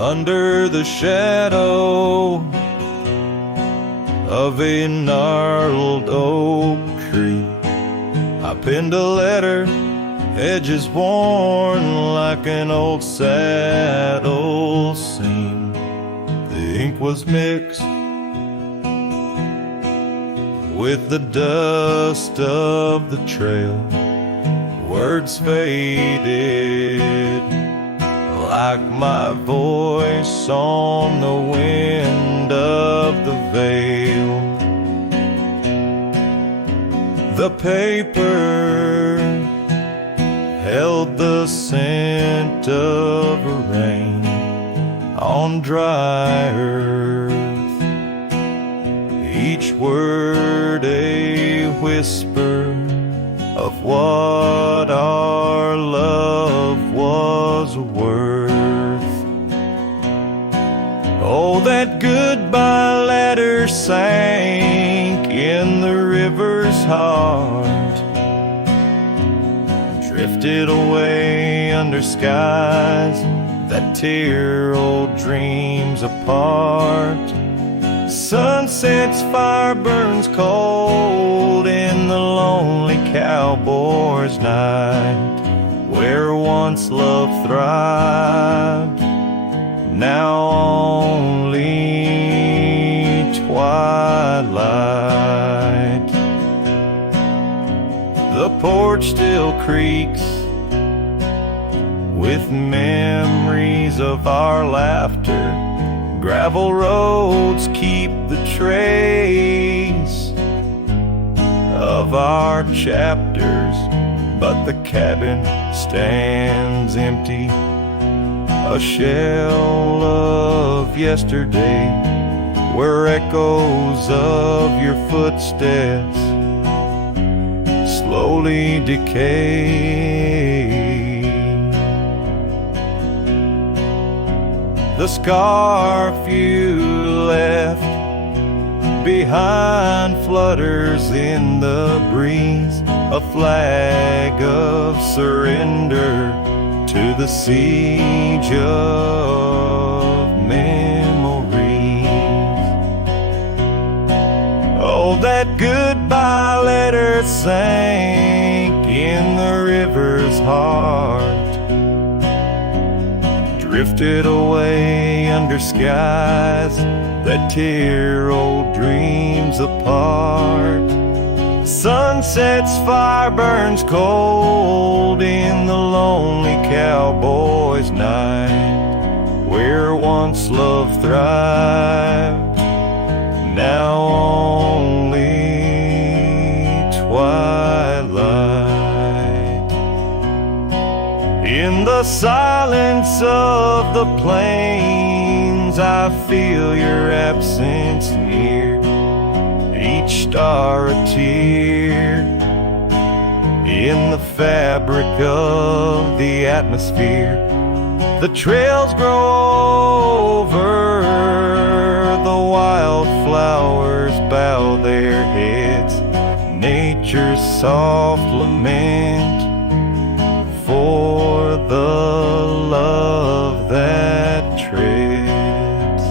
under the shadow of a gnarled oak tree. I penned a letter, edges worn like an old saddle seam. The ink was mixed with the dust of the trail. Words faded like my voice on the wind of the veil. The paper held the scent of rain on dry earth, each word a whisper of what our love was worth. Oh, that goodbye letter sank in the river's heart, drifted away under skies that tear old dreams apart. Sunset's fire burns cold in the lonely cowboy's night, where once love thrived, now only twilight. The porch still creaks with memories of our laughter. Gravel roads keep the trace of our chapters, but the cabin stands empty, a shell of yesterday, where echoes of your footsteps slowly decay. The scarf you left behind flutters in the breeze, a flag of surrender to the siege of memories. Oh, that goodbye letter sank in the river's heart, drifted away under skies that tear old dreams apart. Sunset's fire burns cold in the lonely cowboy's night, where once love thrived, now only twilight. In the silence of the plains, I feel your absence near, each star a tear in the fabric of the atmosphere. The trails grow over, the wildflowers bow their heads, nature's soft lament for the love that treads.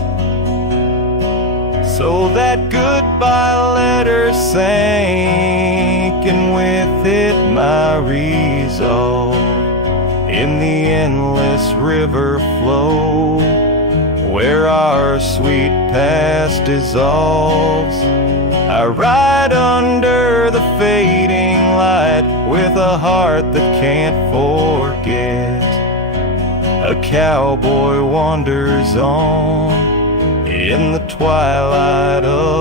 So that goodbye letter sank, and with it my resolve, in the endless river flow, where our sweet past dissolves. I ride under the fading light with a heart that can't forget. A cowboy wanders on in the twilight of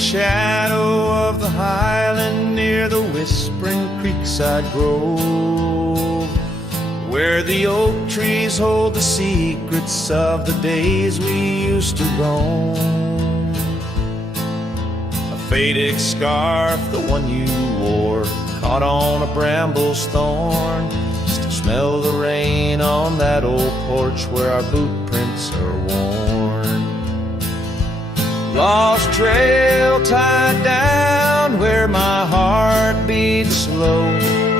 shadow of the highland near the whispering creekside grove, where the oak trees hold the secrets of the days we used to roam. A faded scarf, the one you wore, caught on a bramble's thorn. Still smell the rain on that old porch where our boot prints are worn. Lost trail tied down where my heart beats slow,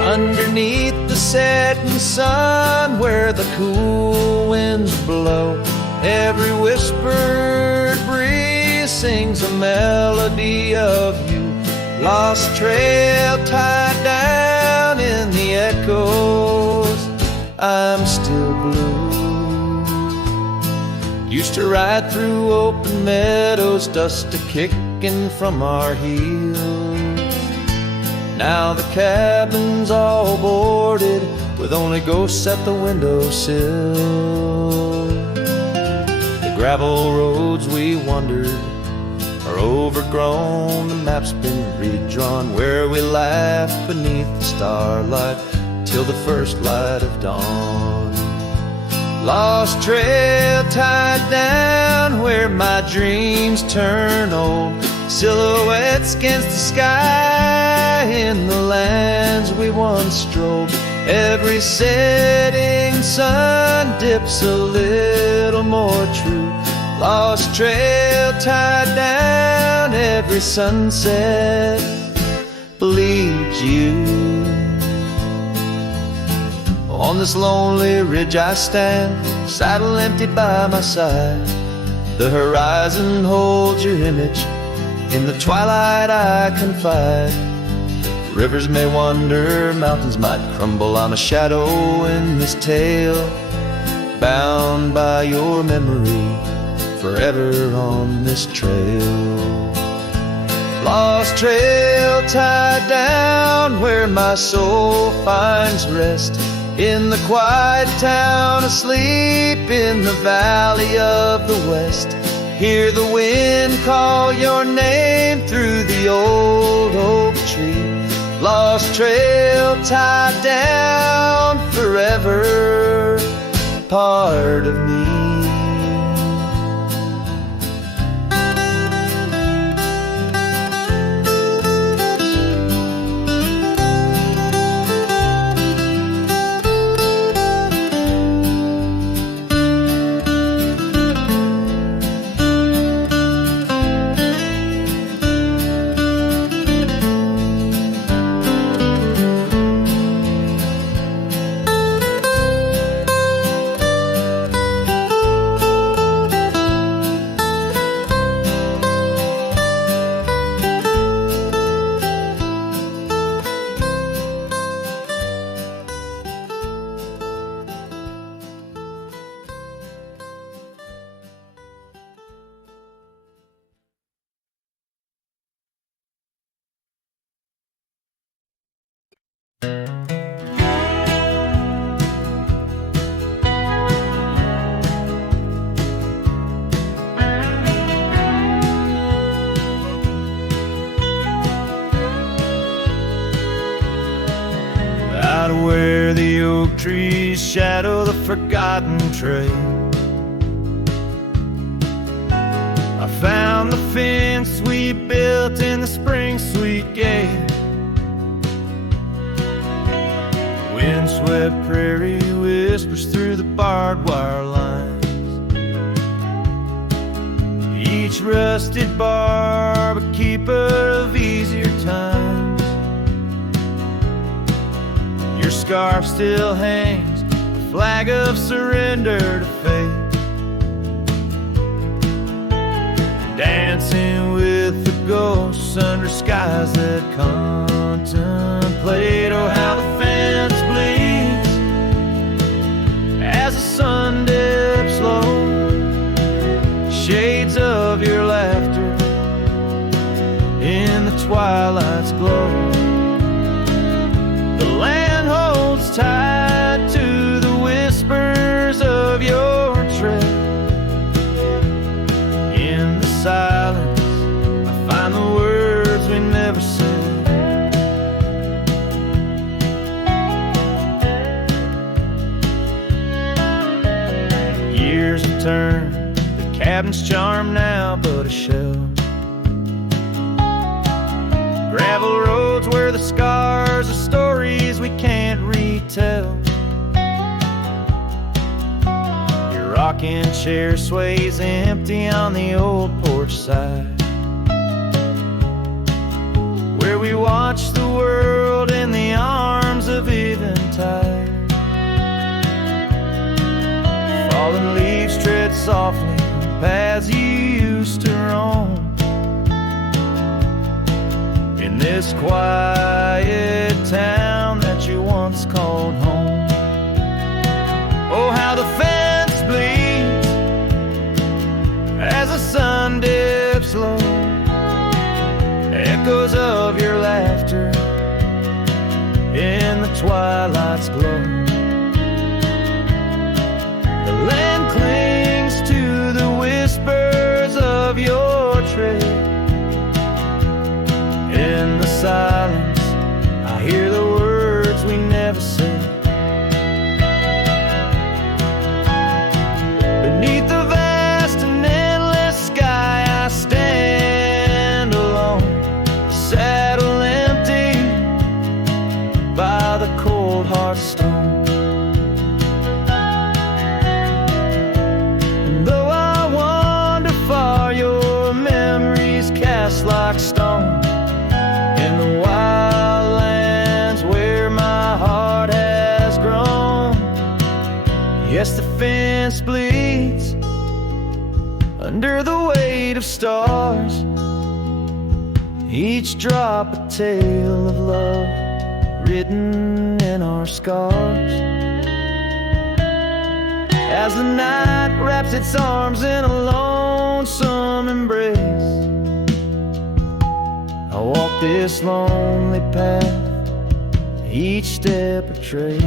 underneath the setting sun where the cool winds blow. Every whispered breeze sings a melody of you. Lost trail tied down in the echoes, I'm still blue. Used to ride through open meadows, dust a-kicking from our heels. Now the cabin's all boarded with only ghosts at the windowsill. The gravel roads we wandered are overgrown, the map's been redrawn, where we laughed beneath the starlight till the first light of dawn. Lost trail tied down where my dreams turn old, silhouettes against the sky in the lands we once strolled. Every setting sun dips a little more true. Lost trail tied down, every sunset bleeds you. On this lonely ridge I stand, saddle empty by my side. The horizon holds your image, in the twilight I confide. Rivers may wander, mountains might crumble, I'm a shadow in this tale, bound by your memory, forever on this trail. Lost trail tied down where my soul finds rest, in the quiet town asleep in the valley of the west. Hear the wind call your name through the old oak tree. Lost trail tied down, forever part of me. Out where the oak trees shadow the forgotten trail, I found the fence we built in the spring sweet gale. Windswept prairie whispers through the barbed wire lines, each rusted barb a keeper of easier times. Your scarf still hangs, a flag of surrender to fate, dancing with the ghosts under skies that contemplate. Oh, how the fence bleeds as the sun dips low, shades of your laughter in the twilight's glow. The land holds tight to the whispers of your tread. In the silence, I find the turn. The cabin's charmed now but a shell. Gravel roads where the scars are stories we can't retell. Your rocking chair sways empty on the old porch side, where we watch the world in the arms of eventide. Fallen leaves tread softly on paths you used to roam. In this quiet town that you once called home. Oh, how the fence bleeds as the sun dips low. Echoes of your laughter in the twilight's glow. The land clings to the whispers of your tread. In the silence, I hear the words we never said. Beneath the vast and endless sky, I stand alone, saddle empty by the cold hard stone. And though I wander far, your memories cast like stone. In the wild lands where my heart has grown. Yes, the fence bleeds under the weight of stars, each drop a tale of love written in our scars. As the night wraps its arms in a lonesome embrace, I walk this lonely path, each step a trace.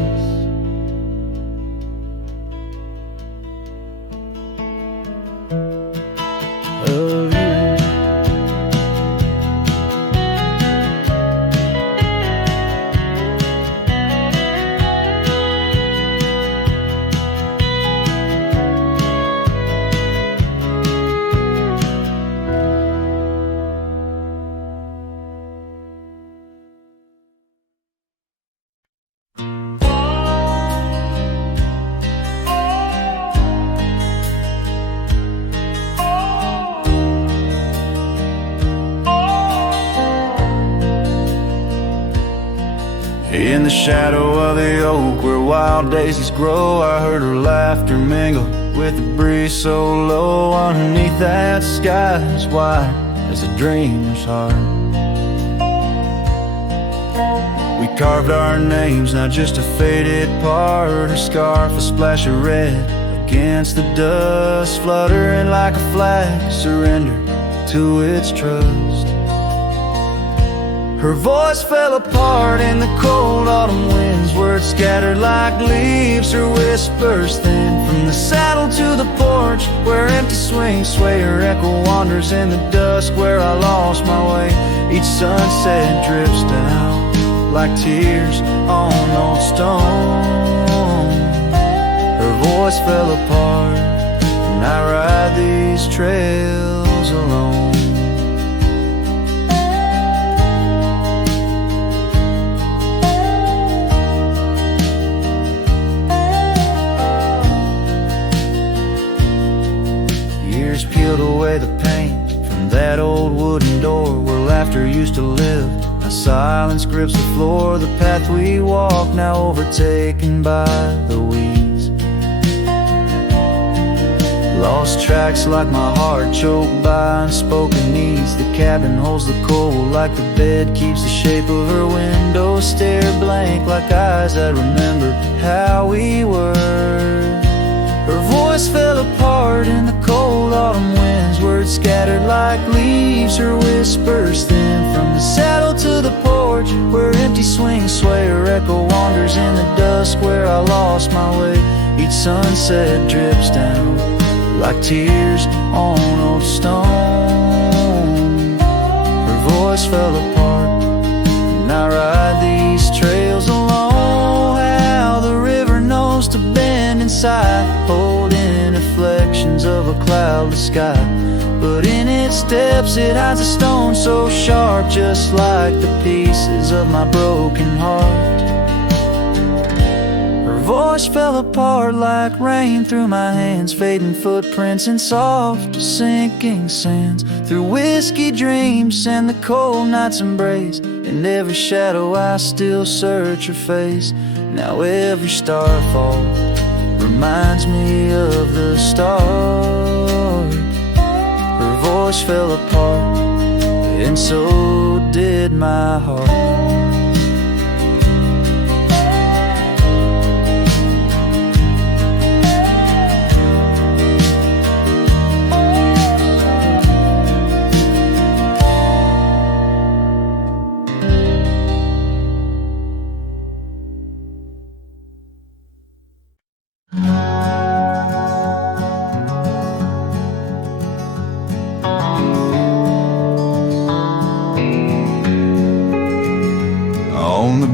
Of you. In the shadow of the oak where wild daisies grow, I heard her laughter mingle with the breeze so low. Underneath that sky as wide as a dreamer's heart, we carved our names, not just a faded part. Her scarf a splash of red against the dust, fluttering like a flag, surrender to its trust. Her voice fell apart in the cold autumn winds, words scattered like leaves, her whispers thin. From the saddle to the porch where empty swings sway, her echo wanders in the dusk where I lost my way. Each sunset drips down like tears on old stone. Her voice fell apart and I ride these trails alone. Peeled away the paint from that old wooden door where laughter used to live. Now silence grips the floor, the path we walk now overtaken by the weeds. Lost tracks like my heart choked by unspoken needs. The cabin holds the cold like the bed keeps the shape of her window. Stare blank like eyes that remember how we were. Her voice fell apart in the cold autumn winds, words scattered like leaves, her whispers thin. From the saddle to the porch where empty swings sway, her echo wanders in the dusk where I lost my way. Each sunset drips down like tears on old stone. Her voice fell apart and I ride these trails alone. How the river knows to bend inside, holding reflection a cloudless sky. But in its depths it hides a stone so sharp, just like the pieces of my broken heart. Her voice fell apart like rain through my hands, fading footprints in soft sinking sands, through whiskey dreams and the cold night's embrace. In every shadow I still search her face. Now every starfall reminds me of the start. Her voice fell apart, and so did my heart.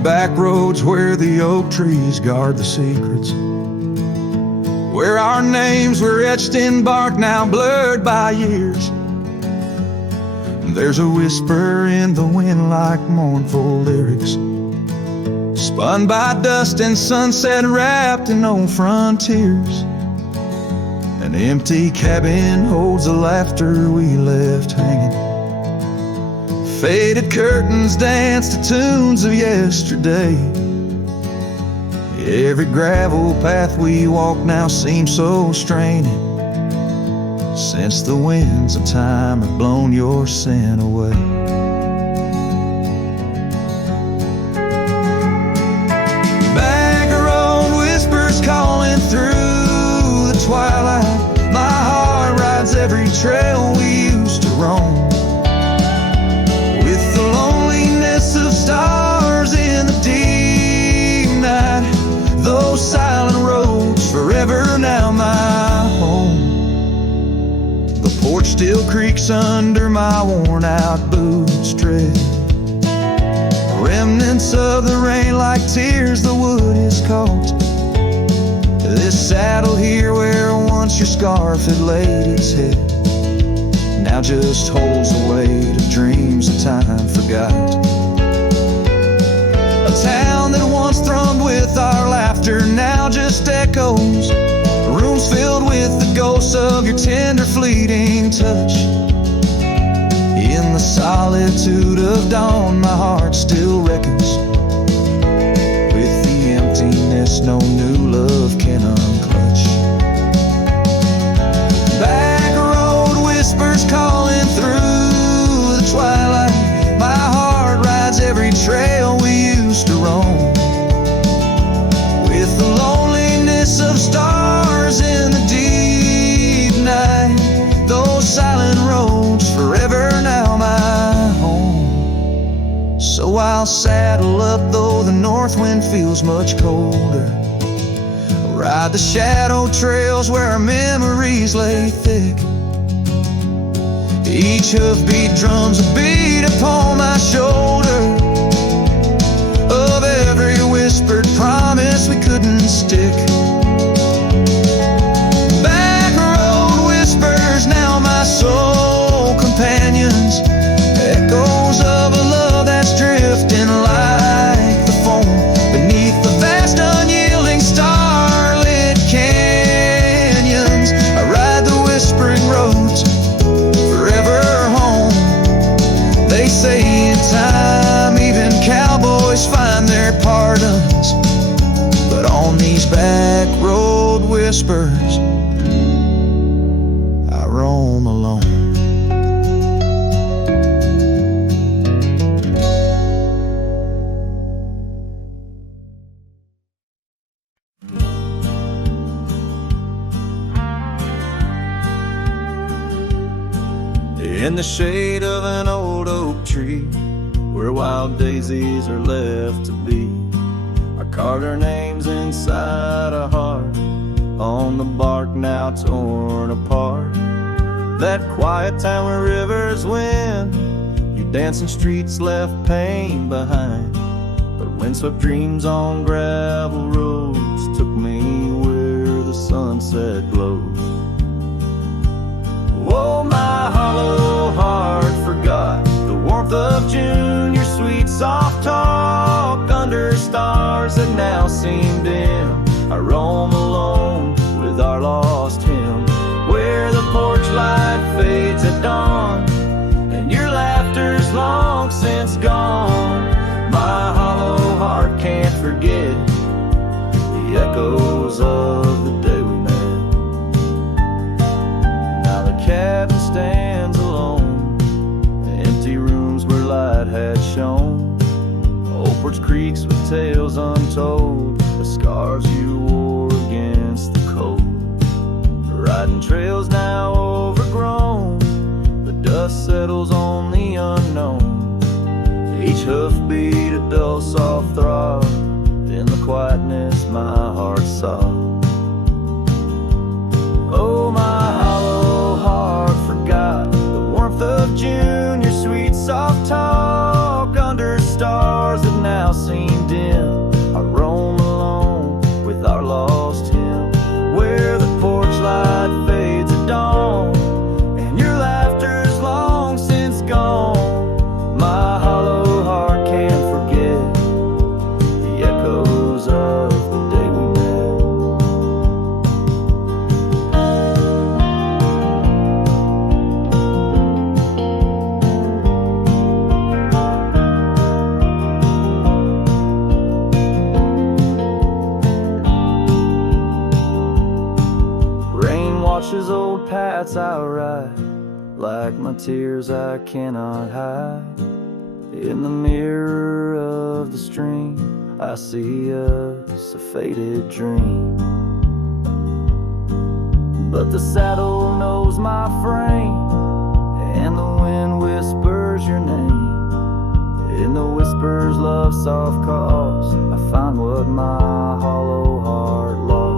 Back roads where the oak trees guard the secrets, where our names were etched in bark now blurred by years. There's a whisper in the wind like mournful lyrics, spun by dust and sunset wrapped in old frontiers. An empty cabin holds the laughter we left hanging. Faded curtains dance to tunes of yesterday. Every gravel path we walk now seems so straining, since the winds of time have blown your sin away. Back road whispers calling through the twilight. My heart rides every trail we used to roam, of stars in the deep night. Those silent roads forever now my home. The porch still creaks under my worn out boots tread. Remnants of the rain like tears the wood has caught. This saddle here where once your scarf had laid its head now just holds the weight of dreams that time forgot. A town that once thrummed with our laughter now just echoes. Rooms filled with the ghosts of your tender fleeting touch. In the solitude of dawn my heart still reckons with the emptiness no new love can unclutch. Back road whispers calling through the twilight. My heart rides every trail we used to roam, with the loneliness of stars in the deep night. Those silent roads forever now my home. So I'll saddle up though the north wind feels much colder, ride the shadow trails where our memories lay thick. Each hoofbeat drums a beat upon my shoulder of every whispered promise we couldn't stick. Back road whispers now my soul companions, echoes of a love that's drifting like the foam beneath the vast unyielding starlit canyons. I ride the whispering roads forever home. They say in time even cowboys find their pardons, but on these back road whispers I roam alone. In the shade of an old oak tree, where wild daisies are left to be, I carved our names inside a heart on the bark now torn apart. That quiet town where rivers win, your dancing streets left pain behind. But windswept dreams on gravel roads took me where the sunset glows. stars that now seem dim, I roam alone with our lost hymn. Where the porch light fades at dawn, and your laughter's long since gone. My hollow heart can't forget the echoes of the day we met. Now the cabin stands alone, the empty rooms where light had shone. Old porch creaks with tales untold, the scars you wore against the cold. The riding trails now overgrown, the dust settles on the unknown. Each hoofbeat a dull soft throb, in the quietness my heart sobbed. Oh, my hollow heart forgot the warmth of June, your sweet soft talk under stars that now seem dim. I roam alone with our lost hymn, where the porch light fades at dawn, and your laughter's long since gone. My hollow heart can't forget the echoes of the day we washes old paths I ride, like my tears I cannot hide. In the mirror of the stream, I see us a faded dream. But the saddle knows my frame, and the wind whispers your name. In the whispers love soft calls, I find what my hollow heart lost.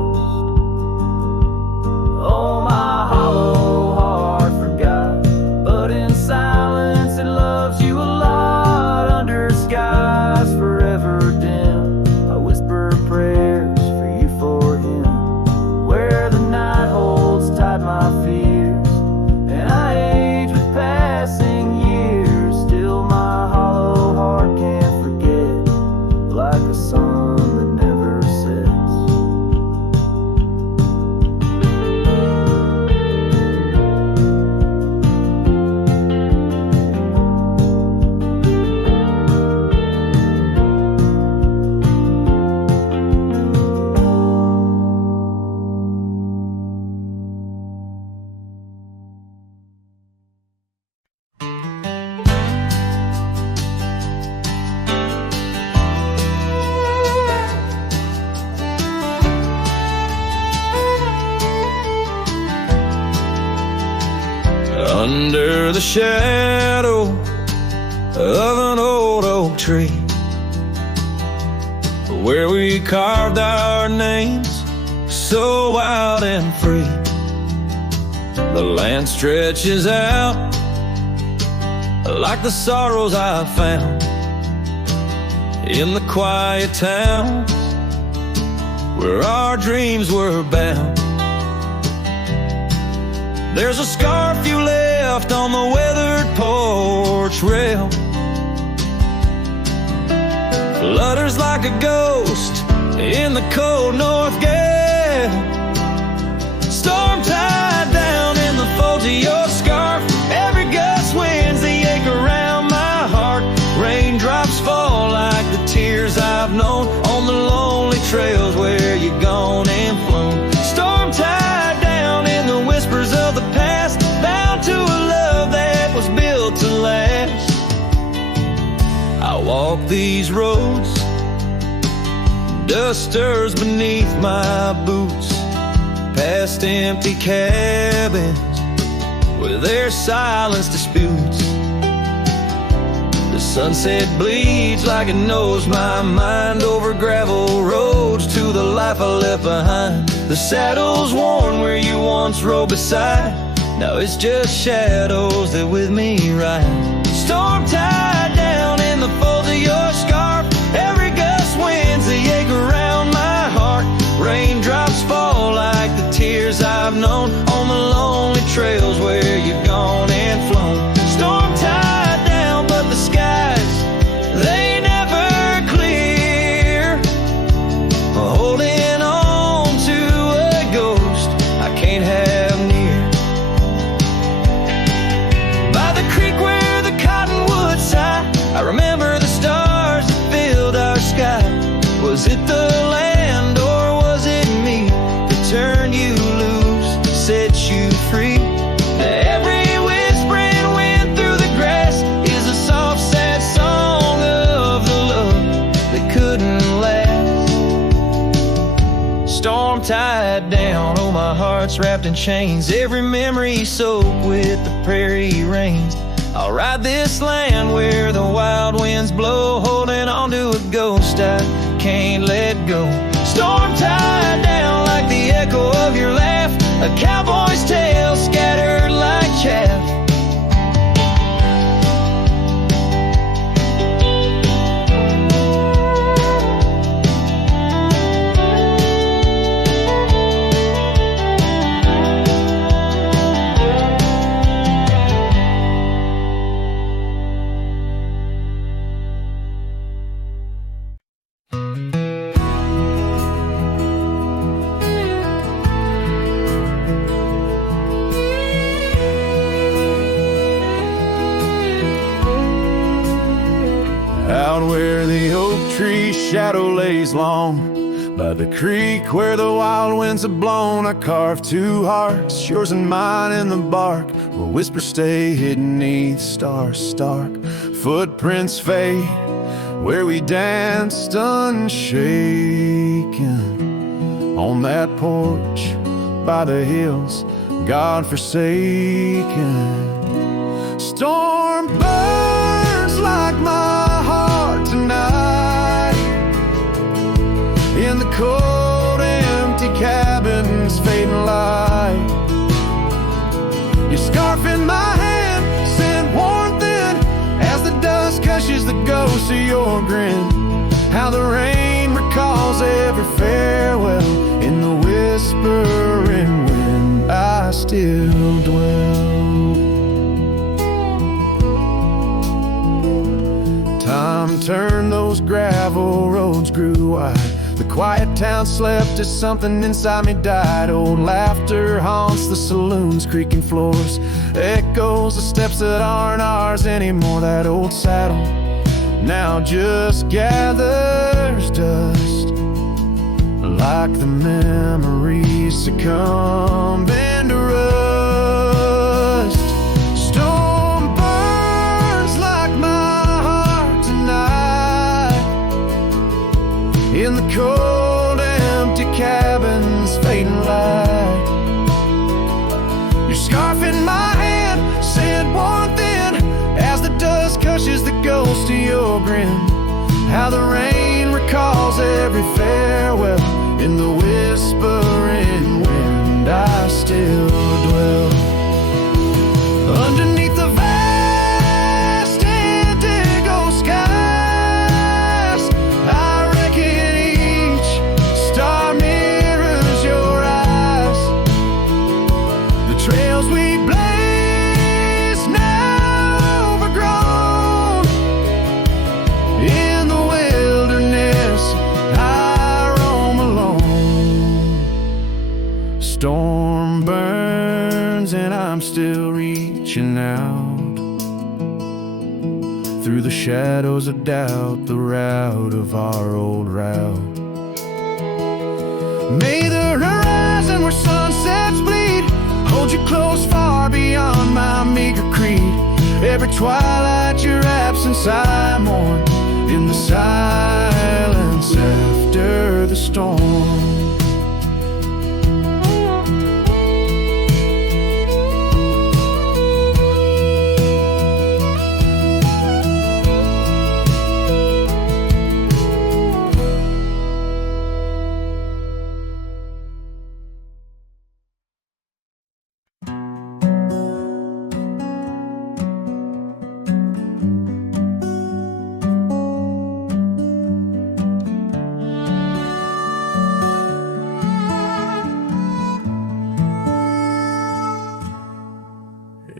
Oh, my hollow heart forgot, but in silence it loves you a lot. Under skies forever dim, I whisper prayers for you, for him. Where the night holds tight my fears, and I age with passing years. Still my hollow heart can't forget, like a sun that never sets. Under the shadow of an old oak tree, where we carved our names so wild and free, the land stretches out like the sorrows I found in the quiet towns where our dreams were bound. There's a scarf you left on the weathered porch rail, flutters like a ghost in the cold north gale. Storm tied down in the folds of your scarf, every gust winds the ache around my heart. Raindrops fall like the tears I've known on the lonely trails where you've gone and flown. Storm tied down in the whispers of the past, bound to a love that was built to last. I walk these roads, dust stirs beneath my boots, past empty cabins with their silence disputes. The sunset bleeds like it knows my mind over gravel roads to the life I left behind. The saddle's worn where you once rode beside, now it's just shadows that with me ride. Storm tied down in the folds of your scarf, every gust winds the ache around my heart. Raindrops fall like the tears I've known on the lonely trails where you've gone and flown. Storm tied down, but the skies, they never clear. Was it the land or was it me that turned you loose, set you free? Every whispering wind through the grass is a soft, sad song of the love that couldn't last. Storm tied down, oh my heart's wrapped in chains, every memory soaked with the prairie rains. I'll ride this land where the wild winds blow, holding on to a ghost I can't let go. Storm tied down like the echo of your laugh, a cowboy's tale scattered like chaff. Out where the oak tree shadow lays long, by the creek where the wild winds have blown, I carved two hearts, yours and mine, in the bark, where whispers stay hidden neath stars stark. Footprints fade where we danced unshaken, on that porch by the hills, God-forsaken. Storm burns like my heart tonight, in the cold, empty cabin's fading light. Your scarf in my hand sent warmth in, as the dust cushions the ghost of your grin. How the rain recalls every farewell, in the whispering wind I still dwell. Time turned, those gravel roads grew wide, the quiet town slept as something inside me died. Old laughter haunts the saloons, creaking floors, echoes the steps that aren't ours anymore. That old saddle now just gathers dust, like the memories succumbing to rust. Storm burns like my heart tonight, in the cold, empty cabin's fading light. Your scarf in my hand sent warmth in, as the dust cushions the ghost of your grin. How the rain recalls every farewell, in the whispering wind I still dwell. Underneath the vast indigo skies, I reckon each star mirrors your eyes. The trails we blaze now overgrown, in the wilderness I roam alone. Storm burns and I'm still reaching out, through the shadows of doubt, the route of our old route. May the horizon where sunsets bleed hold you close, far beyond my meager creed. Every twilight your absence I mourn, in the silence after the storm.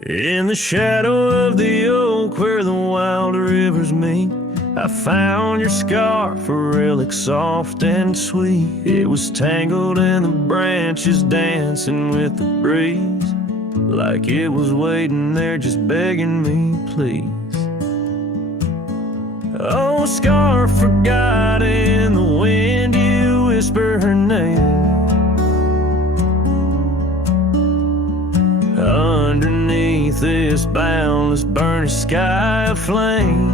In the shadow of the oak where the wild rivers meet, I found your scarf, a relic soft and sweet. It was tangled in the branches, dancing with the breeze, like it was waiting there just begging me, please. Oh, scarf forgot in the wind, boundless burning sky of flame.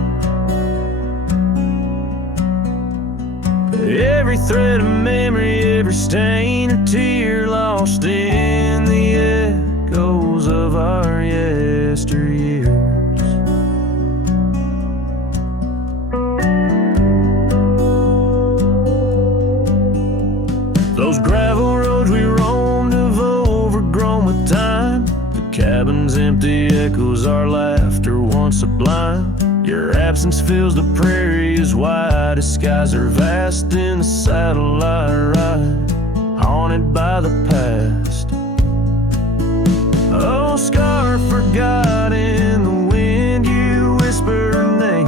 Every thread of memory, every stain or tear lost in the echoes of our yesteryears. Those gravel roads we roamed have overgrown with time. The cabin's empty echoes our laughter once sublime. Your absence fills the prairie as wide as skies are vast in the satellite ride, haunted by the past. Oh, scar forgot in the wind, you whisper her name.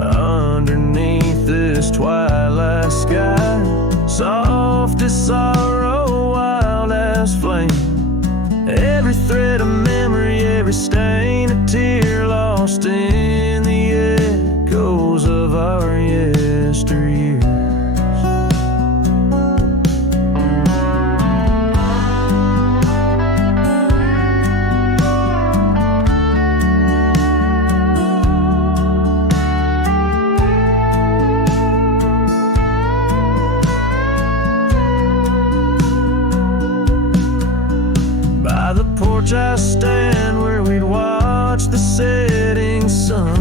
Underneath this twilight sky, soft as sorrow, wild as flame. Every thread of memory, every stain a tear lost in the echoes of our yesteryears. I stand where we'd watch the setting sun,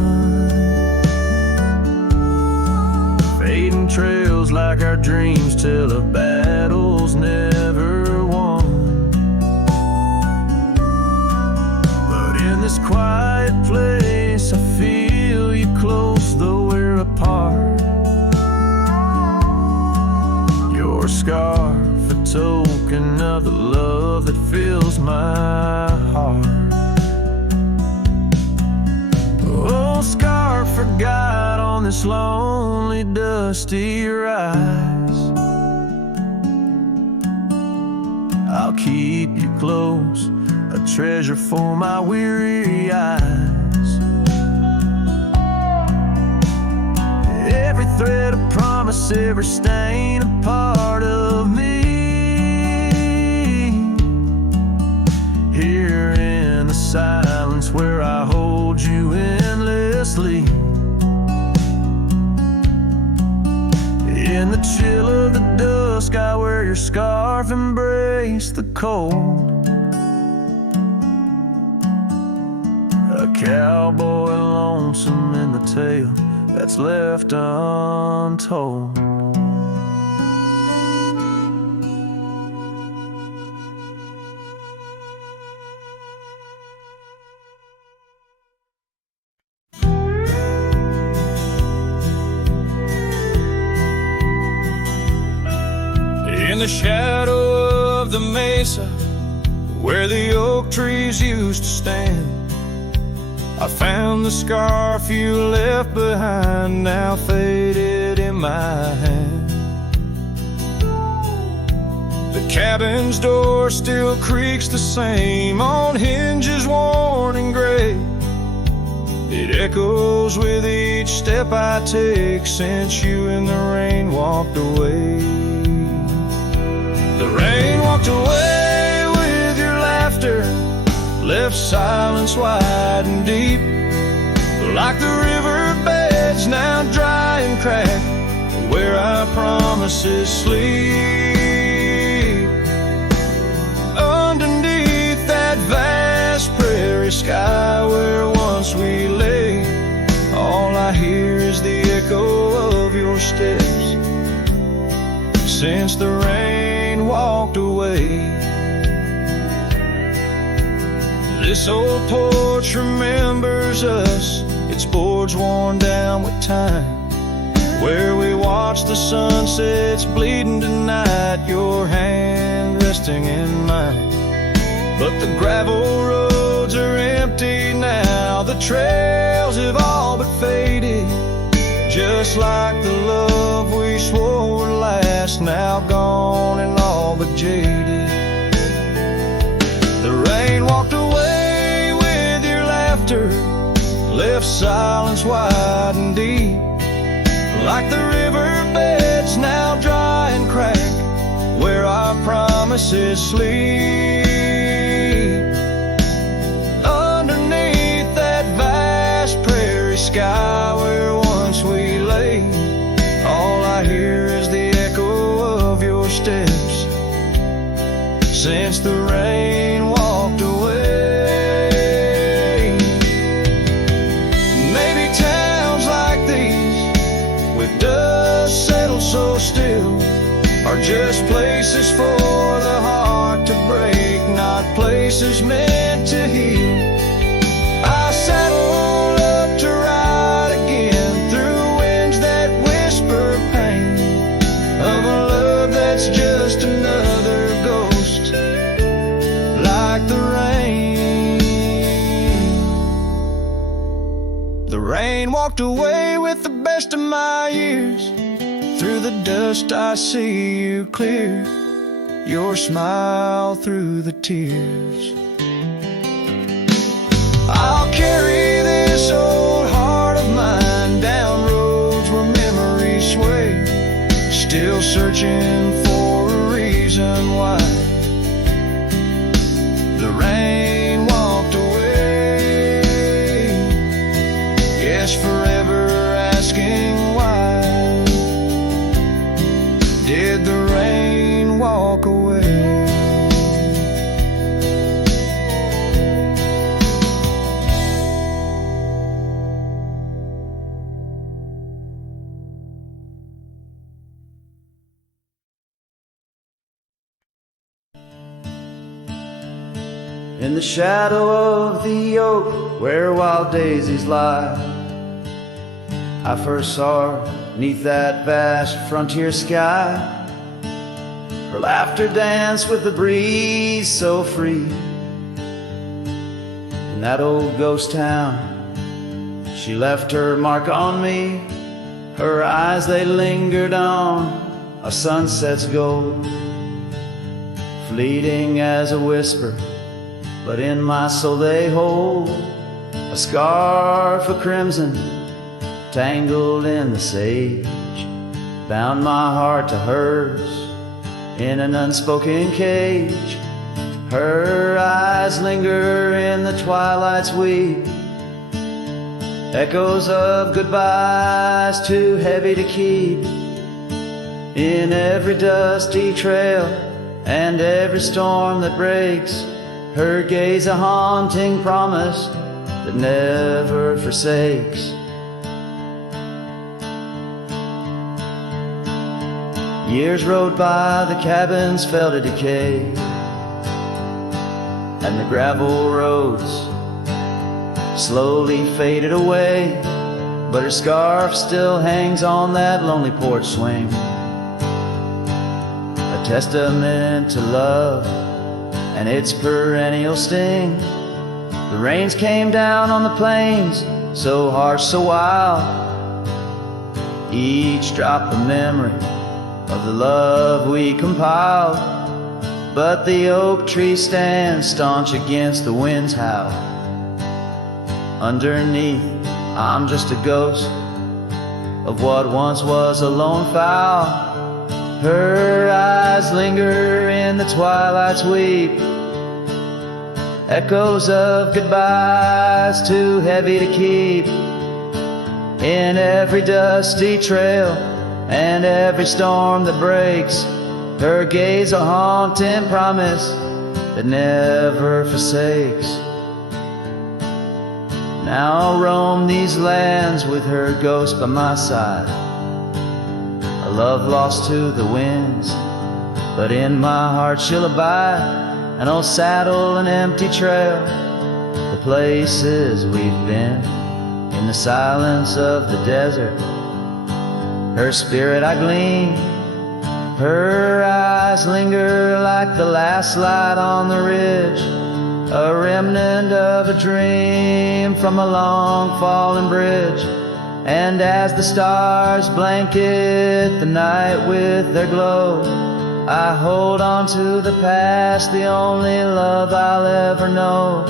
fading trails like our dreams tell of battles never won. But in this quiet place I feel you close though we're apart. Your scarf, a token of the love that fills my heart. Oh, scar forgot on this lonely dusty rise. I'll keep you close, a treasure for my weary eyes. Every thread a promise, every stain a part of me. Here in the silence where I hold you endlessly, in the chill of the dusk I wear your scarf, embrace the cold. A cowboy lonesome in the tale that's left untold. In the shadow of the mesa where the oak trees used to stand, I found the scarf you left behind, now faded in my hand. The cabin's door still creaks the same on hinges worn and gray. It echoes with each step I take since you in the rain walked away. The rain walked away with your laughter, left silence wide and deep, like the riverbeds now dry and cracked, where our promises sleep. Underneath that vast prairie sky where once we lay, all I hear is the echo of your steps since the rain walked away. This old porch remembers us, its boards worn down with time, where we watch the sunsets bleeding tonight, your hand resting in mine. But the gravel roads are empty now, the trails have all but faded, just like the love we swore would last, now gone and all but jaded. The rain walked away with your laughter, left silence wide and deep, like the riverbeds now dry and cracked, where our promises sleep. since the rain walked away. Maybe towns like these, with dust settled so still, are just places for the heart to break, not places meant to heal. I saddle up to ride again through winds that whisper pain of a love that's just another ghost, like the rain. The rain walked away with the best of my years. Through the dust I see you clear, your smile through the tears. I'll carry this old heart of mine down roads where memories sway, still searching for a reason why the rain walked away. Yes, forever asking why did the rain walk away? In the shadow of the oak where wild daisies lie, I first saw her 'neath that vast frontier sky. Her laughter danced with the breeze so free. In that old ghost town, she left her mark on me. Her eyes, they lingered on a sunset's gold, fleeting as a whisper, but in my soul they hold a scarf of crimson tangled in the sage, bound my heart to hers in an unspoken cage. Her eyes linger in the twilight's weep, echoes of goodbyes too heavy to keep. In every dusty trail and every storm that breaks, her gaze a haunting promise that never forsakes. Years rode by, the cabins fell to decay, and the gravel roads slowly faded away. But her scarf still hangs on that lonely porch swing, a testament to love and its perennial sting. The rains came down on the plains, so harsh, so wild, each drop a memory of the love we compiled. But the oak tree stands staunch against the wind's howl. Underneath, I'm just a ghost of what once was a lone fowl. Her eyes linger in the twilight's weep, echoes of goodbyes too heavy to keep. In every dusty trail and every storm that breaks, her gaze a haunting promise that never forsakes. Now I'll roam these lands with her ghost by my side, a love lost to the winds, but in my heart she'll abide. An old saddle, an empty trail, the places we've been, in the silence of the desert, her spirit I glean. Her eyes linger like the last light on the ridge, a remnant of a dream from a long fallen bridge. And as the stars blanket the night with their glow, I hold on to the past, the only love I'll ever know.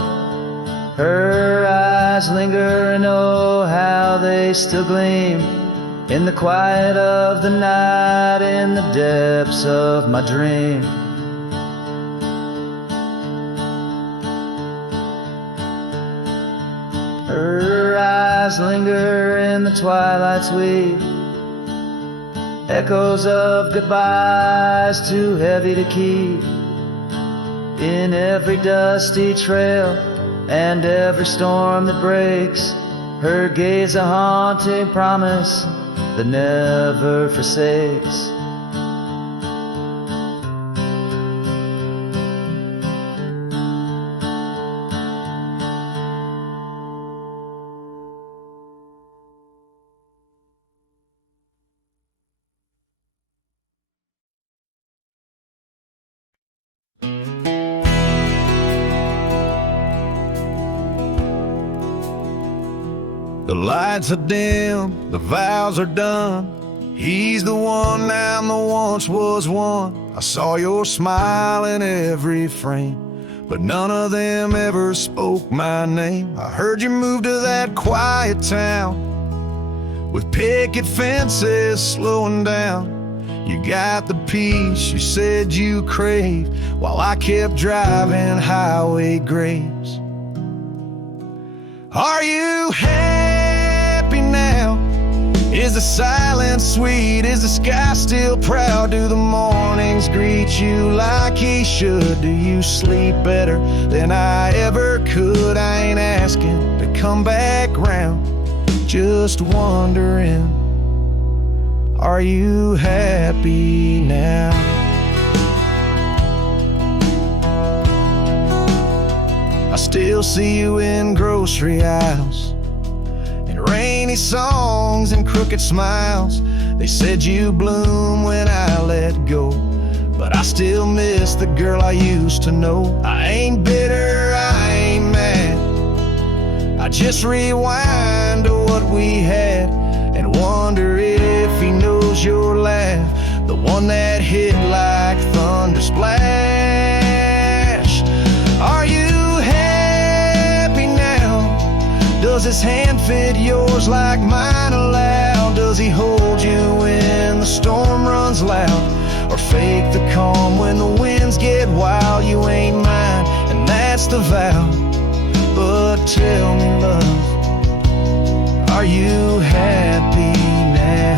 Her eyes linger and oh, how they still gleam in the quiet of the night, in the depths of my dream. Her eyes linger in the twilight's weep, echoes of goodbyes too heavy to keep. in every dusty trail and every storm that breaks. Her gaze a haunting promise that never forsakes. The lights are dim, the vows are done. He's the one, now the once was one. I saw your smile in every frame, but none of them ever spoke my name. I heard you moved to that quiet town with picket fences slowing down. You got the peace you said you craved while I kept driving highway graves. Are you happy now? Is the silence sweet? Is the sky still proud? Do the mornings greet you like he should? Do you sleep better than I ever could? I ain't asking to come back round, just wondering, are you happy now? I still see you in grocery aisles, in rainy songs and crooked smiles. They said you bloom when I let go, but I still miss the girl I used to know. I ain't bitter, I ain't mad, I just rewind to what we had and wonder if he knows your laugh, the one that hit like thunder splash. Are you happy now? Does his hand fit yours like mine allow? Does he hold you when the storm runs loud, or fake the calm when the winds get wild? You ain't mine, and that's the vow. But tell me, love, are you happy now?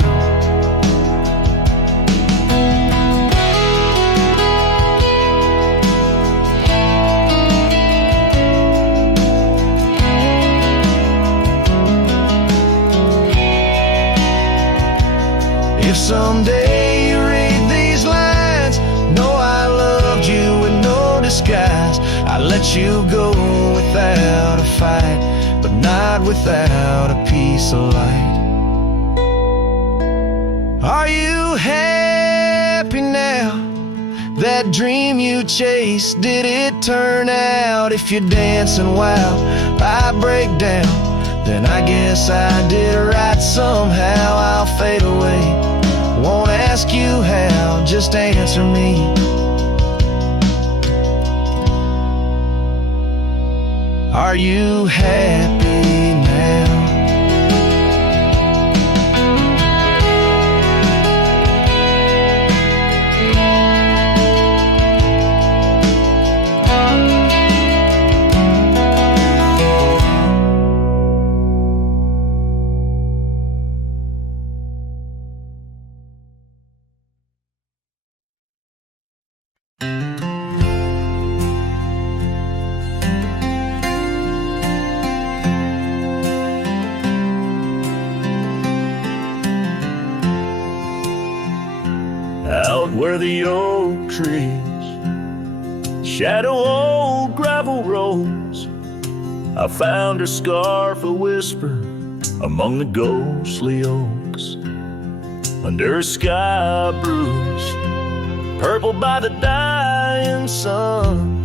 If someday you read these lines, know I loved you with no disguise. I let you go without a fight, but not without a piece of light. Are you happy now? That dream you chased, did it turn out? If you're dancing wild, I break down, then I guess I did right somehow. I'll fade away, won't ask you how, just answer me. Are you happy now? Out where the oak trees shadow old gravel roads, I found her scarf a whisper among the ghostly oaks. Under a sky bruised purple by the dying sun,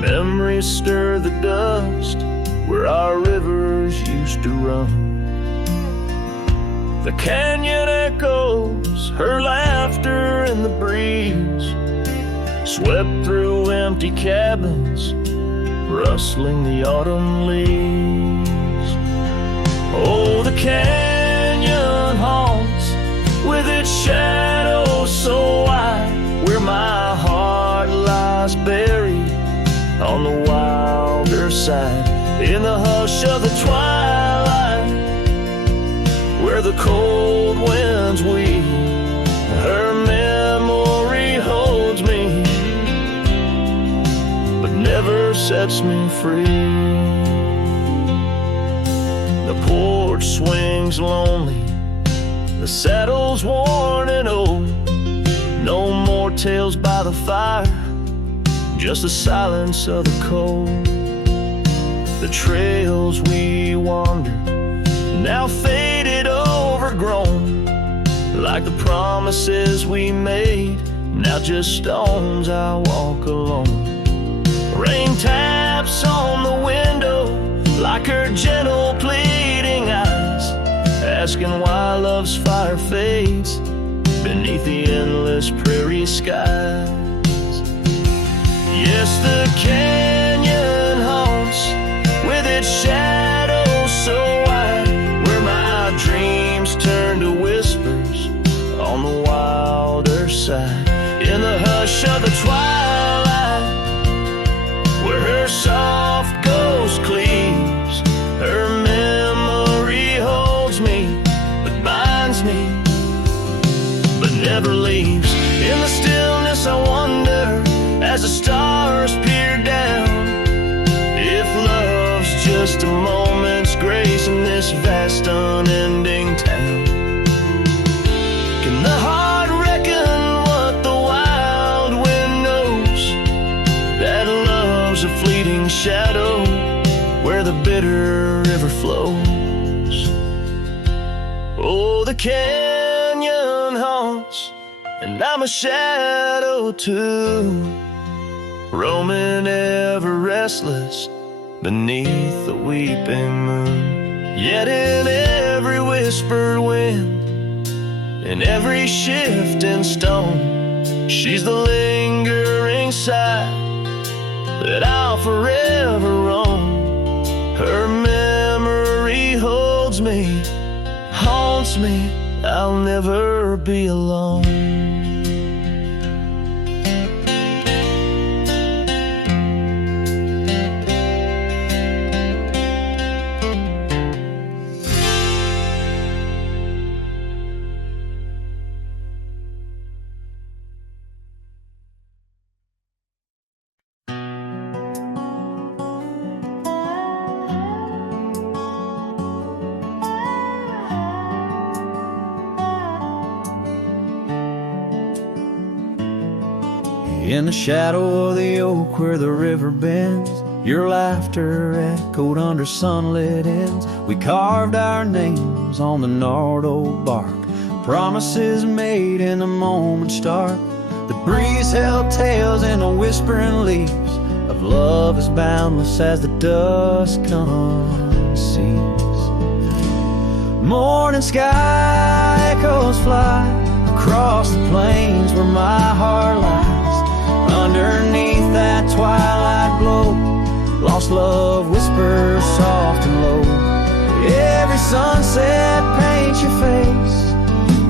memories stir the dust where our rivers used to run. The canyon echoes her laughter in the breeze, swept through empty cabins, rustling the autumn leaves. Oh, the canyon haunts with its shadow so wide, where my heart lies buried on the wilder side, in the hush of the twilight, where the cold winds weep, her memory holds me. sets me free. The porch swings lonely, the saddle's worn and old. No more tales by the fire, just the silence of the cold. The trails we wandered, now faded, overgrown, like the promises we made, now just stones I walk alone. Rain taps on the window like her gentle pleading eyes, asking why love's fire fades beneath the endless prairie skies. Yes, the canyon haunts with its shadows so wide, where my dreams turn to whispers on the wilder side. In the hush of the twilight, where her soft ghost cleaves, her memory holds me, but binds me, but never leaves. In the stillness I wonder, as the stars peer down, if love's just a moment's grace in this vast unending town. Can the heart reckon what the wild wind knows, that love's a fleeting shadow where the bitter river flows? Oh, the canyon haunts, and I'm a shadow too, roaming ever restless beneath the weeping moon. Yet in every whispered wind, in every shifting stone, she's the lingering sigh that I'll forever roam. Her memory holds me, haunts me, I'll never be alone. In the shadow of the oak where the river bends, your laughter echoed under sunlit ends. We carved our names on the gnarled old bark, promises made in the moment's start. The breeze held tales in the whispering leaves of love as boundless as the dusk unsees. Morning sky echoes fly across the plains where my heart lies. Underneath that twilight glow, lost love whispers soft and low. Every sunset paints your face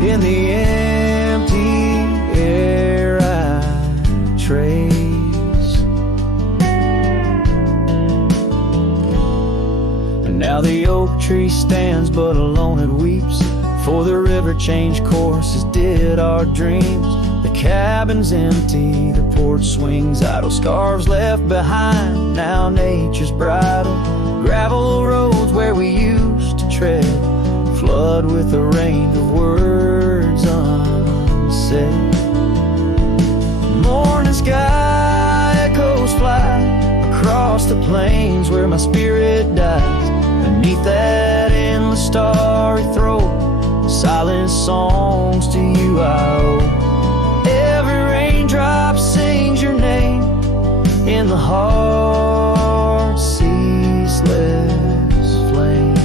in the empty air I trace. And now the oak tree stands but alone it weeps, for the river changed courses did our dreams. The cabin's empty, the porch swings idle, scarves left behind, now nature's bridle. Gravel roads where we used to tread, flood with the rain of words unsaid. Morning sky echoes fly across the plains where my spirit dies. Beneath that endless starry throat, silent songs to you I owe. Raindrop sings your name in the heart's ceaseless flame.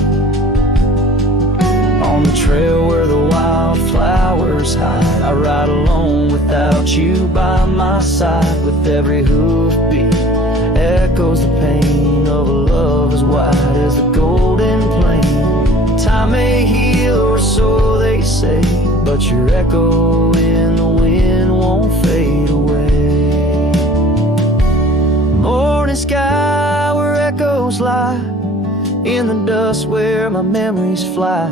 On the trail where the wildflowers hide, I ride alone without you by my side. With every hoofbeat echoes the pain of a love as wide as the golden plain. Time may heal, or so they say, but your echo in the wind won't fade away. Morning sky where echoes lie, in the dust where my memories fly.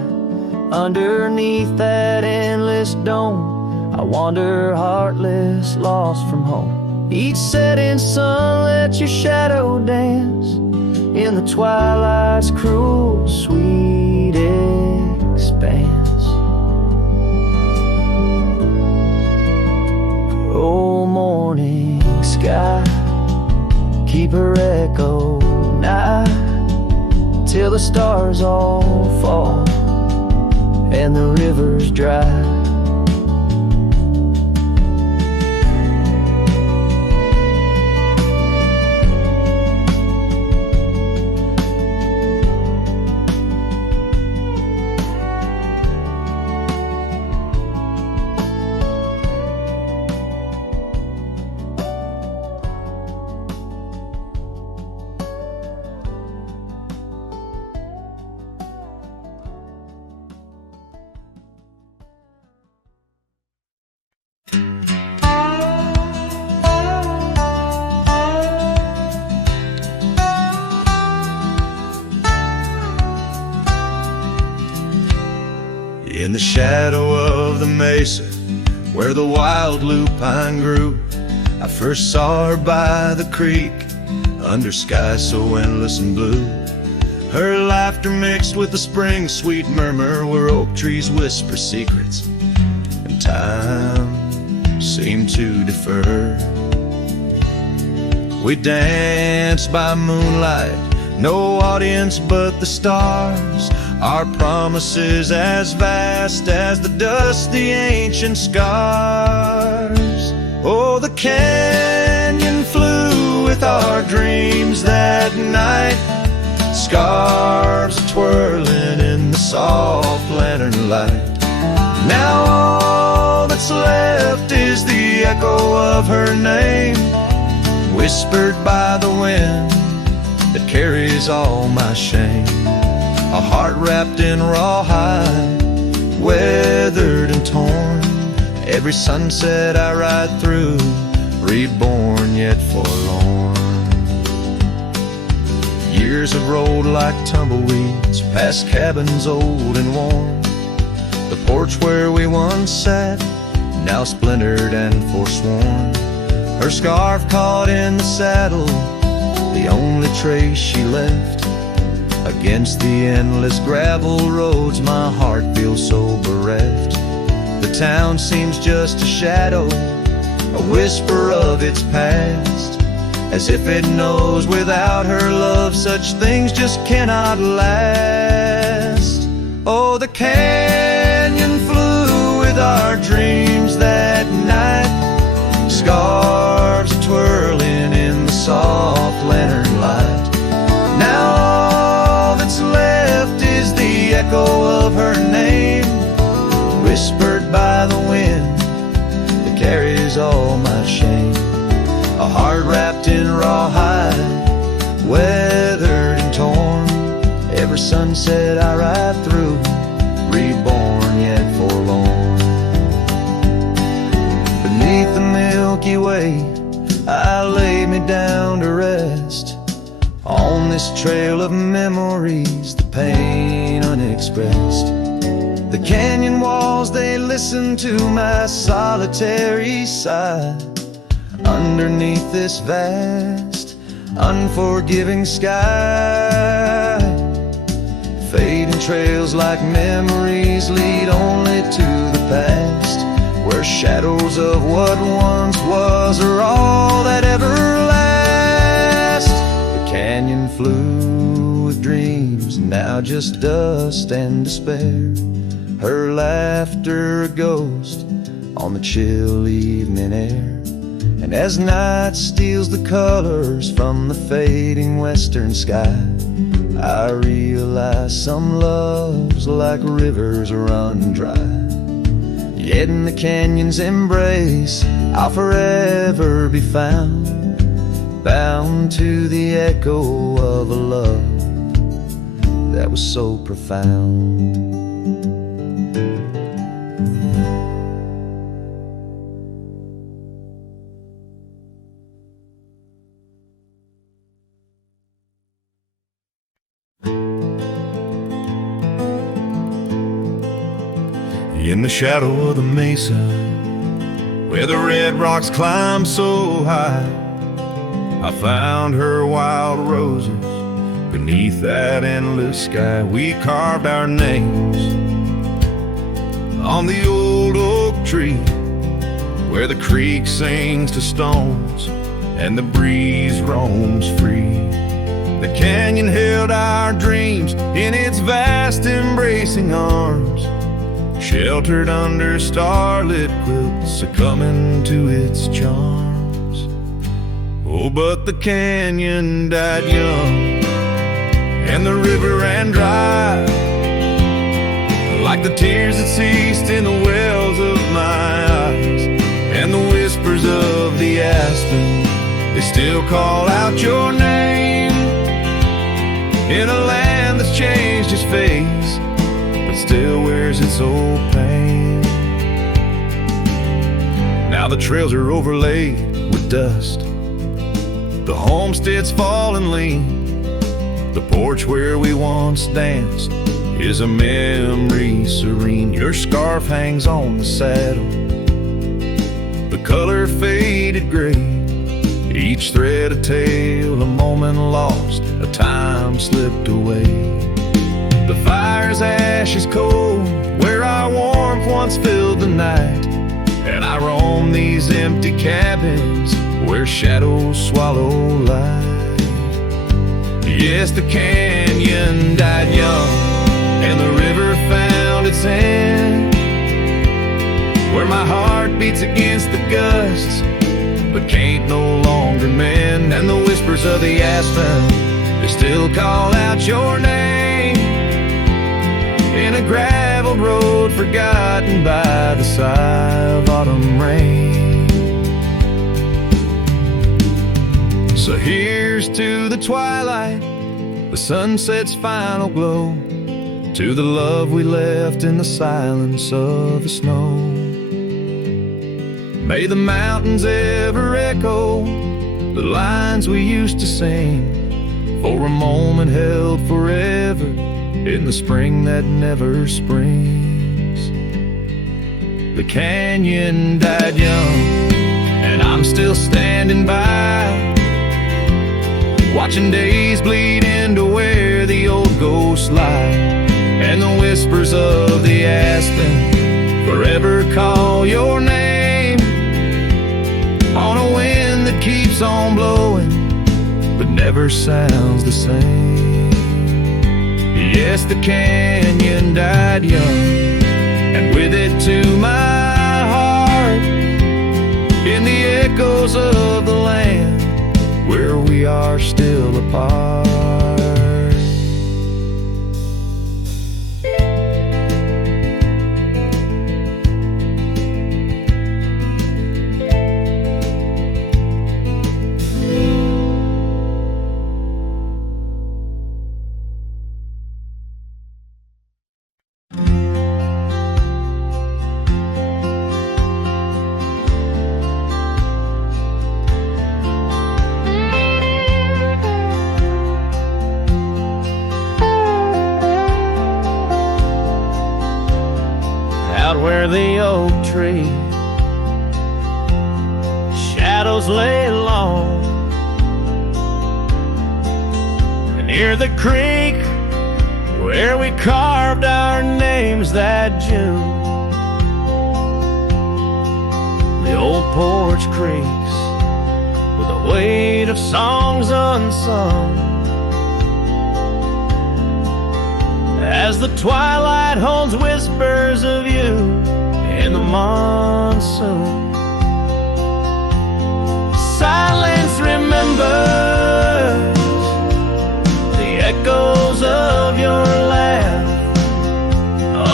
Underneath that endless dome, I wander heartless, lost from home. Each setting sun, let your shadow dance in the twilight's cruel, sweet expanse. Oh, morning sky, keep her echo nigh till the stars all fall and the river's dry. In the shadow of the mesa, where the wild lupine grew, I first saw her by the creek, under skies so endless and blue. Her laughter mixed with the spring's sweet murmur, where oak trees whisper secrets, and time seemed to defer. We danced by moonlight, no audience but the stars, our promises as vast as the dust, the ancient scars. Oh, the canyon flew with our dreams that night, scarves twirling in the soft lantern light. Now all that's left is the echo of her name, whispered by the wind that carries all my shame. A heart wrapped in rawhide, weathered and torn. Every sunset I ride through, reborn yet forlorn. Years have rolled like tumbleweeds, past cabins old and worn. The porch where we once sat, now splintered and forsworn. Her scarf caught in the saddle, the only trace she left. Against the endless gravel roads, my heart feels so bereft. The town seems just a shadow, a whisper of its past, as if it knows without her love such things just cannot last. Oh, the canyon flew with our dreams that night, scarves twirling in the soft lantern light. Now left is the echo of her name, whispered by the wind that carries all my shame. A heart wrapped in rawhide, weathered and torn. Every sunset I ride through, reborn yet forlorn. Beneath the Milky Way, I lay me down to rest. On this trail of memories, the pain unexpressed. The canyon walls, they listen to my solitary sigh. Underneath this vast, unforgiving sky, fading trails like memories lead only to the past, where shadows of what once was are all that ever lasts. Canyon flew with dreams, now just dust and despair. Her laughter a ghost on the chill evening air. And as night steals the colors from the fading western sky, I realize some loves like rivers run dry. Yet in the canyon's embrace, I'll forever be found, bound to the echo of a love that was so profound. In the shadow of the mesa, where the red rocks climb so high. I found her wild roses beneath that endless sky. We carved our names on the old oak tree, where the creek sings to stones and the breeze roams free. The canyon held our dreams in its vast embracing arms, sheltered under starlit quilts, succumbing to its charms. Oh, but the canyon died young, and the river ran dry, like the tears that ceased in the wells of my eyes. And the whispers of the aspen, they still call out your name, in a land that's changed its face, but still wears its old pain. Now the trails are overlaid with dust, the homestead's fallen lean, the porch where we once danced is a memory serene. Your scarf hangs on the saddle, the color faded gray, each thread a tale, a moment lost, a time slipped away. The fire's ashes cold, where our warmth once filled the night, and I roam these empty cabins where shadows swallow light. Yes, the canyon died young, and the river found its end, where my heart beats against the gusts, but can't no longer mend. And the whispers of the aspen, they still call out your name, in a graveled road forgotten by the sigh of autumn rain. So here's to the twilight, the sunset's final glow, to the love we left in the silence of the snow. May the mountains ever echo the lines we used to sing, for a moment held forever in the spring that never springs. The canyon died young, and I'm still standing by, watching days bleed into where the old ghosts lie. And the whispers of the aspen forever call your name, on a wind that keeps on blowing but never sounds the same. Yes, the canyon died young, and with it to my heart, in the echoes of the land where we are still apart. Where the oak tree shadows lay long, and near the creek where we carved our names that June, the old porch creaks with the weight of songs unsung, as the twilight holds whispers of you in the monsoon. Silence remembers the echoes of your laugh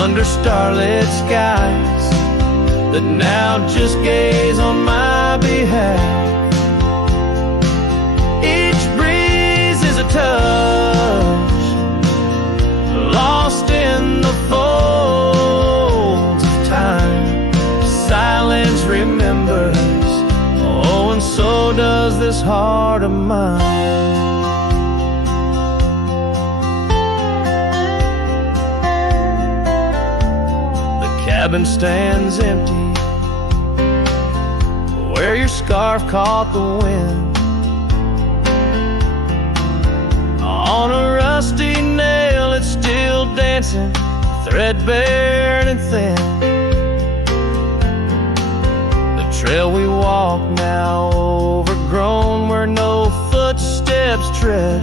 under starlit skies that now just gaze on my behalf. Each breeze is a touch lost in the folds of time. Silence remembers, oh, and so does this heart of mine. The cabin stands empty, where your scarf caught the wind. On a rusty nail, it's still dancing, threadbare and thin. The trail we walk now overgrown, where no footsteps tread.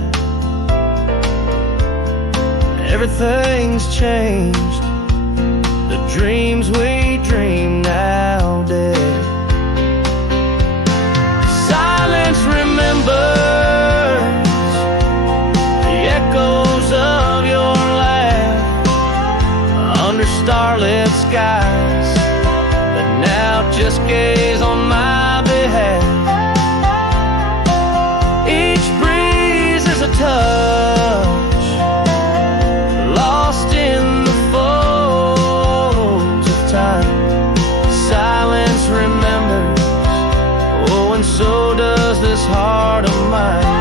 Everything's changed, the dreams we dream now dead. Silence remembers the echoes of your laugh under starlit skies that now just gaze on my behalf. Each breeze is a touch, lost in the folds of time. Silence remembers, oh, and so does this heart of mine.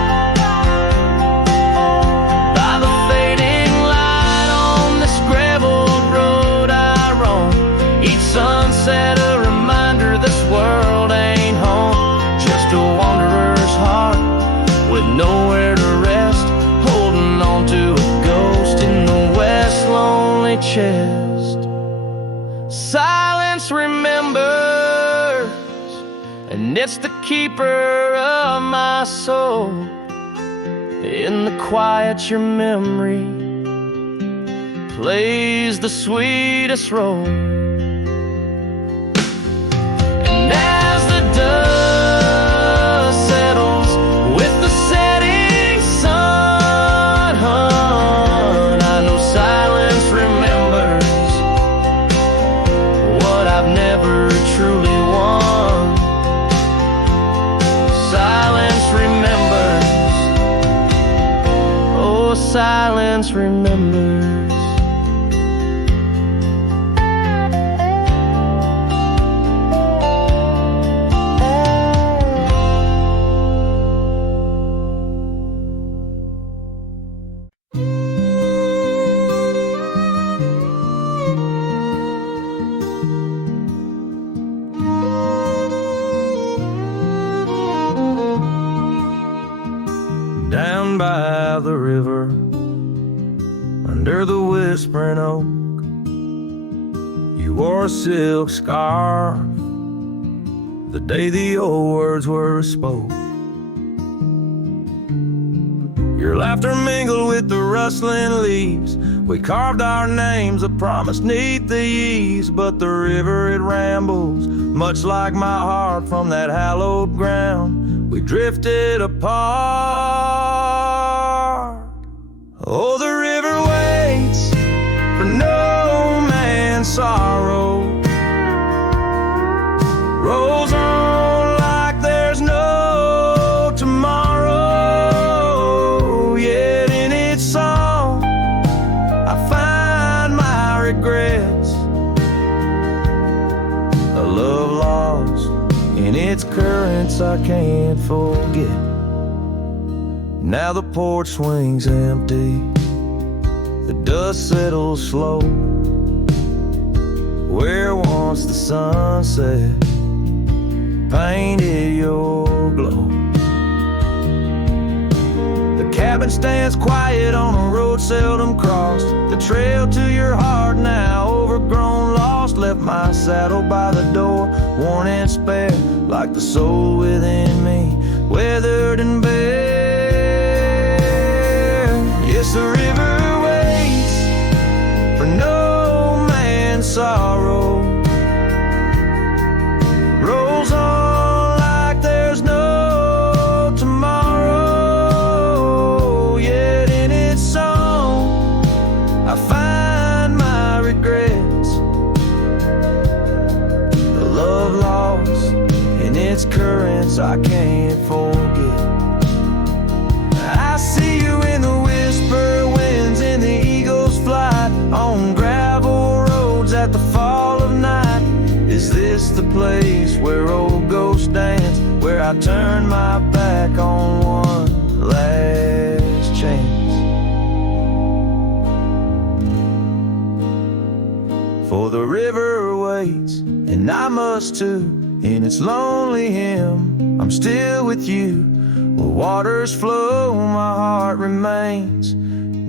By the fading light on this graveled road I roam, each sunset a reminder this world ain't home. Just a wanderer's heart with nowhere to rest, holding on to a ghost in the west lonely chest. Silence remembers, and it's the keeper of my soul. In the quiet your memory plays the sweetest role. And as the dust settles with the setting sun, I know silence remembers what I've never truly won. Silence remembers, oh, silence remembers. Down by the river, under the whispering oak, you wore a silk scarf the day the old words were spoke. Your laughter mingled with the rustling leaves. We carved our names, a promise neath the eaves. But the river, it rambles, much like my heart from that hallowed ground. We drifted apart. Oh, the river waits for no man's sorrow, rolls on like there's no tomorrow. Yet in its song I find my regrets, a love lost in its currents I can't forget. Now the porch swings empty, the dust settles slow, where once the sunset painted your glow. The cabin stands quiet on a road seldom crossed. The trail to your heart now overgrown, lost. Left my saddle by the door, worn and spare, like the soul within me, weathered and bare. Yes, the river waits for no man's sorrow, rolls on like there's no tomorrow. Yet in its song I find my regrets, the love lost in its currents I can't forget. I see you in the whisper winds, in the eagle's flight, on gravel roads at the fall of night. Is this the place where old ghosts dance, where I turn my back on one last chance? For the river waits, and I must too, in its lonely hymn. I'm still with you. Where waters flow, my heart remains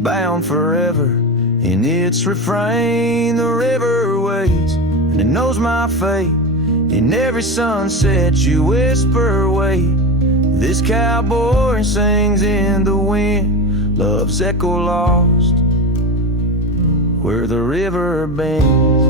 bound forever in its refrain. The river waits, and it knows my fate. In every sunset you whisper, wait. This cowboy sings in the wind, love's echo lost where the river bends.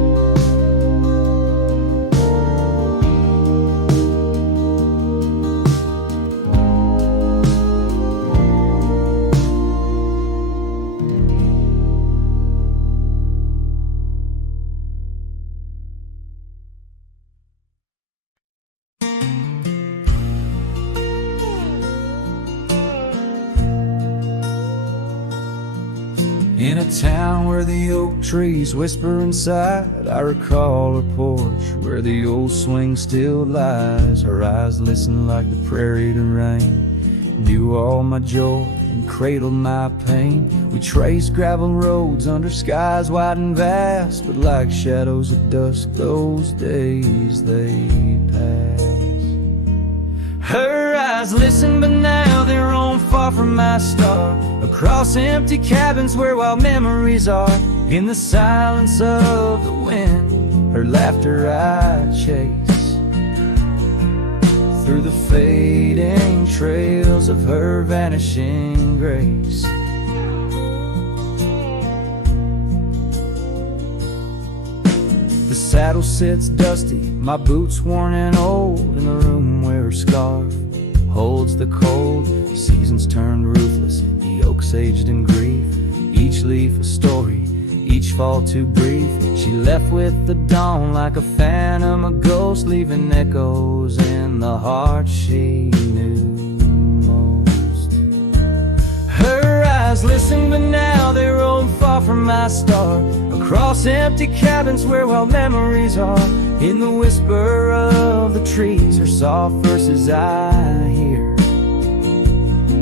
In a town where the oak trees whisper inside, I recall her porch where the old swing still lies. Her eyes listen like the prairie to rain, knew all my joy and cradled my pain. We traced gravel roads under skies wide and vast, but like shadows at dusk those days they pass. Her eyes listen, but now they're on far from my star, across empty cabins where wild memories are. In the silence of the wind, her laughter I chase, through the fading trails of her vanishing grace. The saddle sits dusty, my boots worn and old, in the room where her scarf holds the cold. Seasons turned ruthless, the oaks aged in grief, each leaf a story, each fall too brief. She left with the dawn like a phantom, a ghost, leaving echoes in the heart she knew most. Her eyes listen, but now they roam far from my star, across empty cabins where wild memories are. In the whisper of the trees, her soft verses I hear,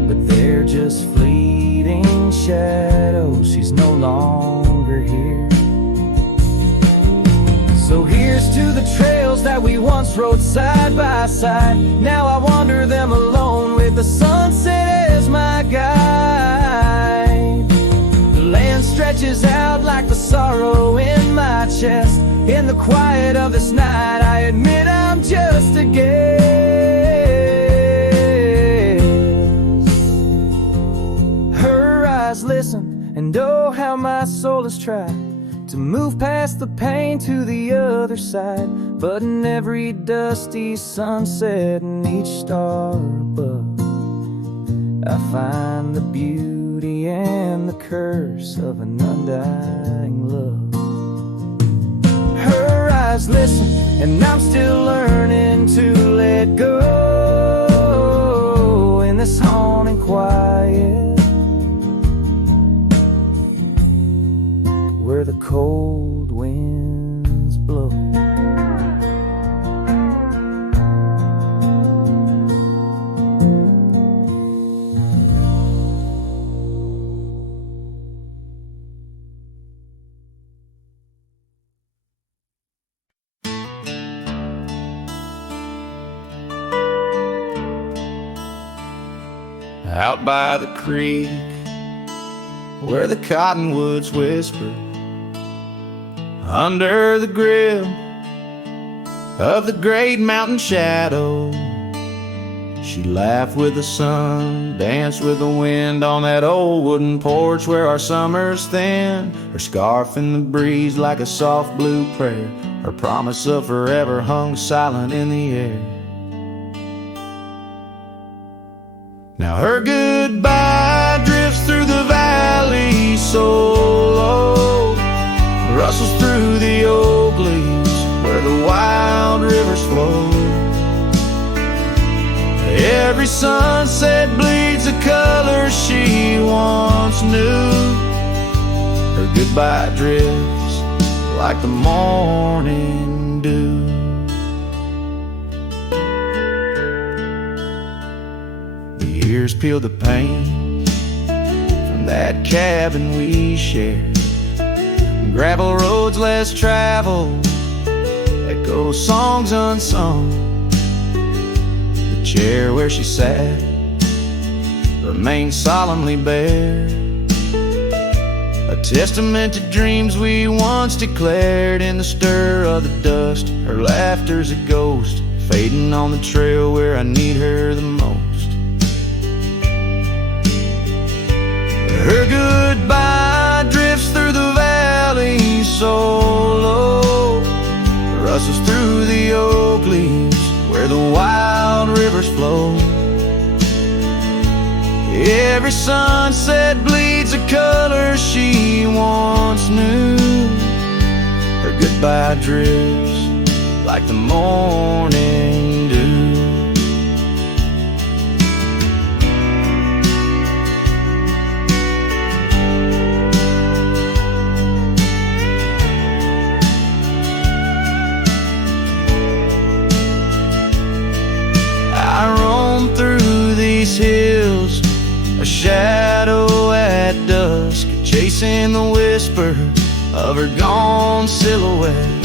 but they're just fleeting shadows. She's no longer here. So here's to the trails that we once rode side by side. Now I wander them alone with the sunset as my guide. The land stretches out like the sorrow in my chest. In the quiet of this night, I admit I'm just a guest. Her eyes listen, and oh how my soul has tried to move past the pain to the other side. But in every dusty sunset and each star above, I find the beauty and the curse of an undying love. Her eyes listen, and I'm still learning to let go in this haunting quiet, where the cold winds blow. Out by the creek, where the cottonwoods whisper, under the grill of the great mountain shadow, she laughed with the sun, danced with the wind on that old wooden porch where our summers thin. Her scarf in the breeze like a soft blue prayer, her promise of forever hung silent in the air. Now her goodbye drifts through the valley so low, rustles through the oak leaves where the wild rivers flow. Every sunset bleeds a color she once knew. Her goodbye drifts like the morning dew. Years peel the paint from that cabin we shared, gravel roads less traveled echo those songs unsung. The chair where she sat remained solemnly bare, a testament to dreams we once declared. In the stir of the dust, her laughter's a ghost, fading on the trail where I need her the most. Her goodbye drifts through the valley so low, rustles through the oak leaves where the wild rivers flow. Every sunset bleeds a color she once knew. Her goodbye drifts like the morning dew. I roam through these hills, a shadow at dusk, chasing the whisper of her gone silhouette.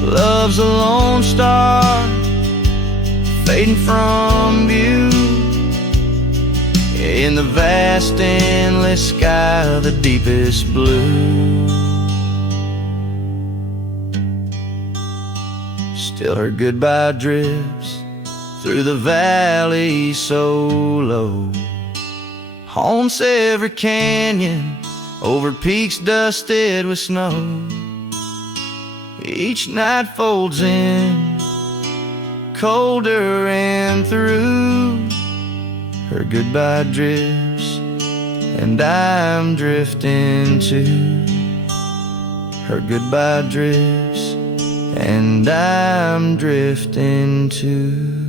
Love's a lone star, fading from view, in the vast endless sky of the deepest blue. Still her goodbye drifts through the valley so low, haunts every canyon, over peaks dusted with snow. Each night folds in, colder and through. Her goodbye drifts, and I'm drifting too. Her goodbye drifts, and I'm drifting too.